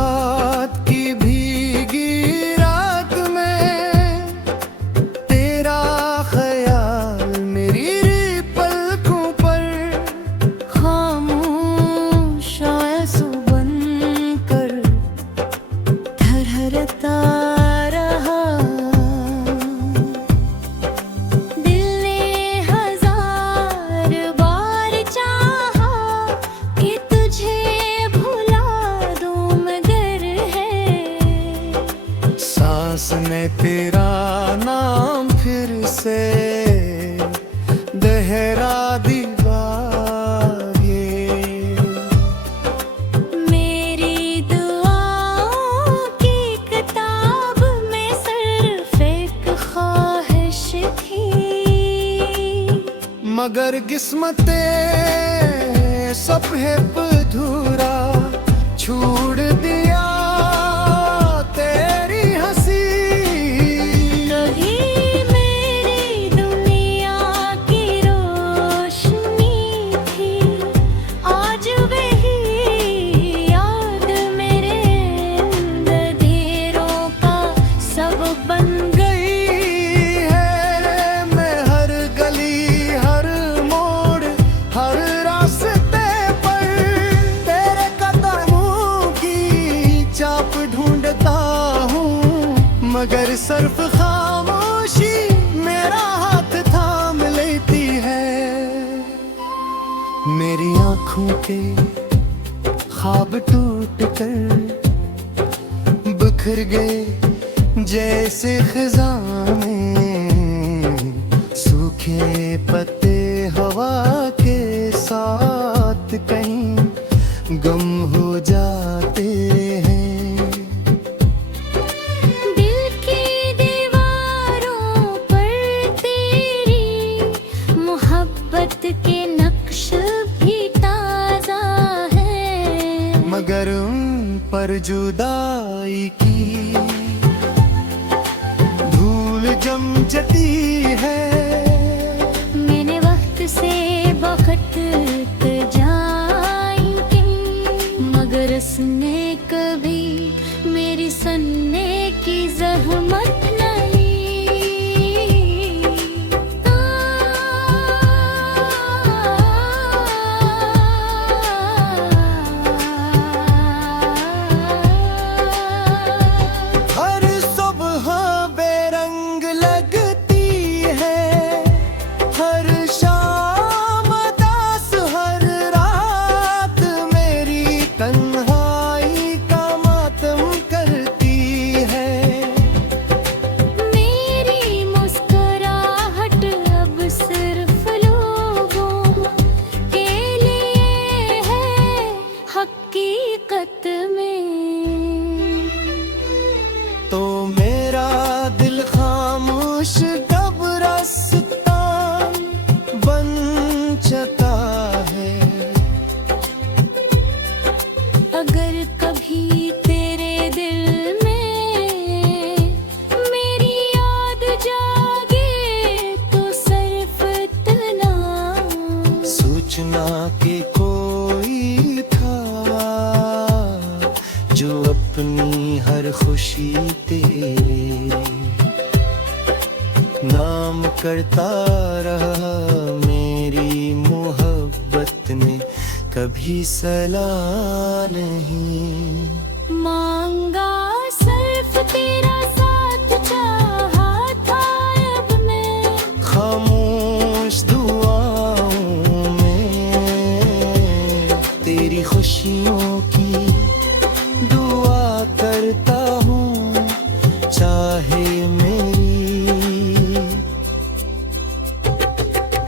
बरसात की भीगी रात में तेरा ख्याल मेरी पलकों पर खामोश आंसू बनकर ठहरता रहा। दिल ने हजार बार चाहा कि तुझे भुला दूं, मगर है सांस ने तेरा नाम फिर से दोहरा दिया ये। मेरी दुआओं की किताब में सिर्फ एक ख्वाहिश थी, मगर किस्मते सब है अधूरा छोड़ दिया तेरी हंसी। कभी मेरी दुनिया की रोशनी थी, आज वही याद मेरे अंधेरों का सबब बन गई है मैं हर गली हर मोड़ हर रास्ते पर तेरे कदमों की चाप ढूंढता हूँ, मगर सिर्फ खामोशी मेरा हाथ थाम लेती है। मेरी आंखों के ख्वाब टूट कर बिखर गए जैसे खिज़ां में सूखे पत्ते हवा के साथ कहीं गुम हो जाते हैं। दिल की दीवारों पर तेरी मोहब्बत के नक्श भी ताजा है, मगर उन पर जुदाई की धूल जम जती है। मैंने वक्त से वक्त जाएंगे, मगर उसने कभी मेरी सुनने की जहमत नहीं। हर सुबह बेरंग लगती है, हर शाम उदास, हर रात मेरी तन्हाई का मातम करती है। मेरी मुस्कुराहट अब सिर्फ लोगों के लिए है, हकीकत में तो मेरा दिल खामोश कब्रिस्तान बन चुका है। अगर कभी तेरे दिल में मेरी याद जागे तो सिर्फ इतना सूचना के कोई था जो अपनी हर खुशी तेरे नाम करता रहा। मेरी मोहब्बत ने कभी सलाह नहीं मांगा, सिर्फ तेरा साथ चाहा था। अब मैं खामोश दुआओं में तेरी खुशियों की दुआ करता हूँ, चाहे मेरी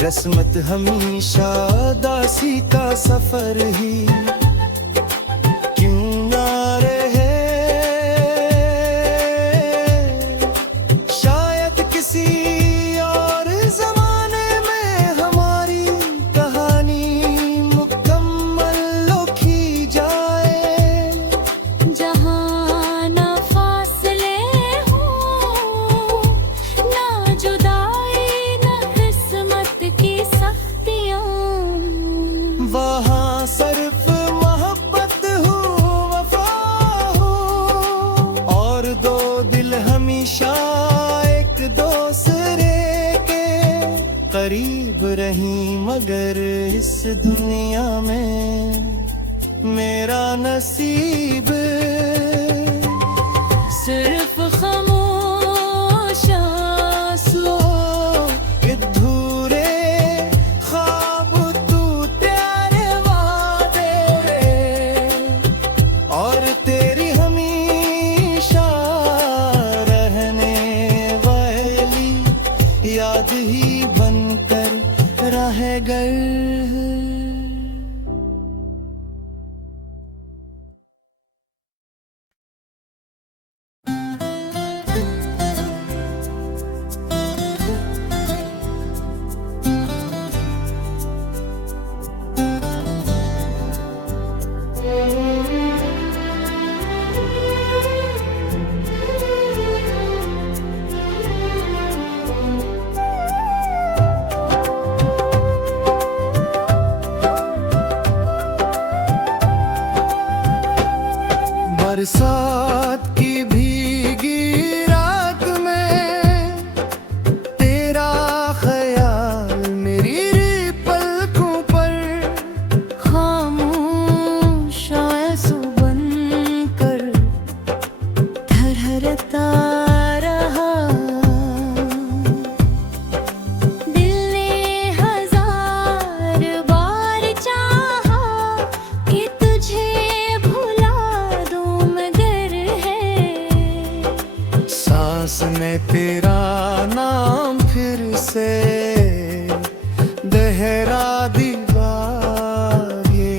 किस्मत हमेशा दासी का सफर ही क्यों ना रहे। शायद किसी और ज़माने में हमारी कहानी मुकम्मल लिखी जाए, जहाँ ना फासले हों, ना जुदाई, ना किस्मत की सख्तियाँ। वहाँ सिर्फ मगर इस दुनिया में मेरा नसीब सिर्फ खामोश आंसू, अधूरे ख्वाब, तू प्यारे वादे और तेरी हमेशा रहने वाली याद ही बनकर रह गए। बरसात की भीगी रात में तेरा ख्याल मेरी पलकों पर खामोश आंसू बनकर ठहरता रहा। दिल ने हजार बार चाहा कि तुझे भुला दूं, मगर है सांस में तेरा नाम फिर से दोहरा दिया ये।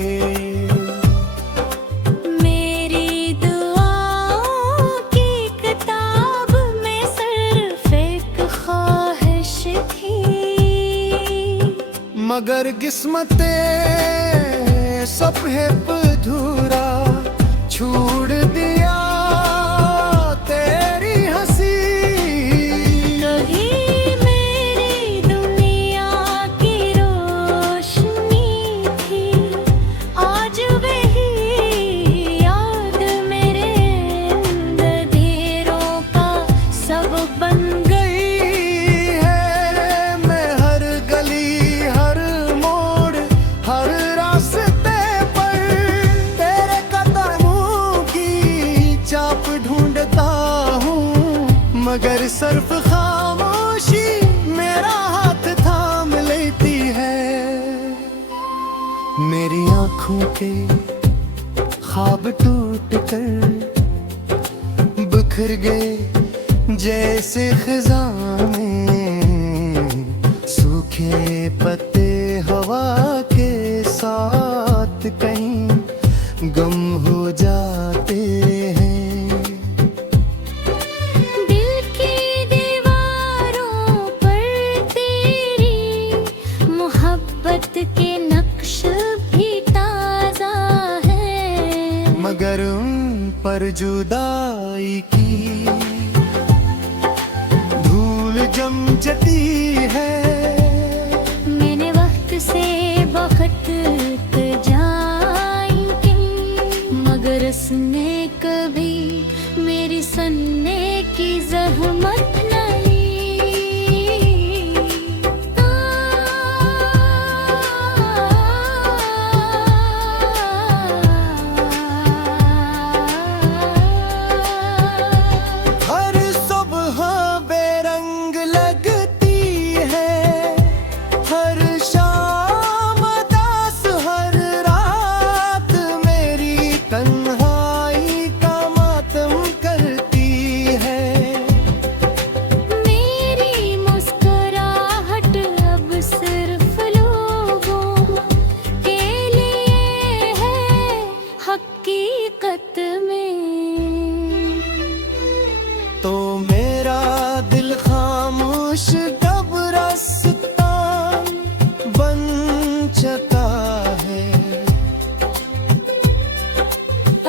मेरी दुआओं की किताब में सिर्फ एक ख्वाहिश थी, मगर किस्मते सब है अधूरा छोड़ दिया तेरी हंसी। कहीं मेरी दुनिया की रोशनी थी, आज वही याद मेरे अंधेरों का सबब बन गई है मैं हर गली हर मोड़ हर रास्ते पर तेरे कदमों की चाप ढूंढता हूँ, मगर सिर्फ खामोशी मेरा हाथ थाम लेती है। मेरी आँखों के ख्वाब टूट कर बिखर गए जैसे खिज़ां में सूखे पत्ते हवा के साथ कहीं गम हो जाते हैं। दिल की दीवारों पर तेरी मोहब्बत के नक्श भी ताजा है, मगर उन पर जुदाई की धूल जम चटी है। मैंने वक्त से बहुत जाएंगे, मगर उसने कभी मेरी सुनने की जहमत नहीं। हर सुबह बेरंग लगती है, हर शाम दास, हर रात मेरी तन्हाई का मातम करती है। मेरी मुस्कुराहट अब सिर्फ लोगों के लिए है, हकीकत में तो मेरा दिल खामोश कब रास्ता बन चुका है।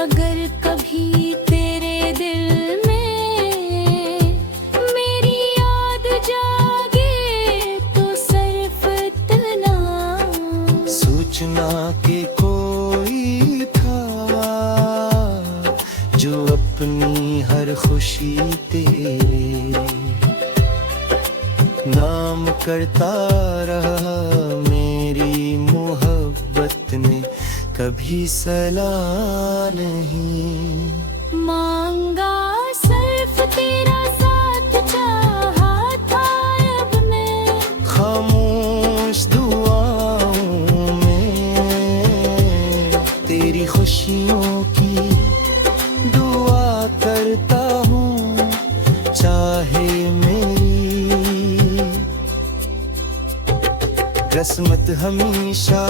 अगर कभी तेरे दिल में मेरी याद जागे तो सिर्फ इतना सूचना के कोई था जो अपनी हर खुशी तेरे नाम करता रहा। मेरी कभी सलाह नहीं। मांगा सिर्फ तेरा साथ, चाहा था अब मैं खामोश दुआओं में तेरी खुशियों की दुआ करता हूँ, चाहे मेरी किस्मत हमेशा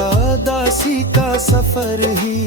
दासी का सफर ही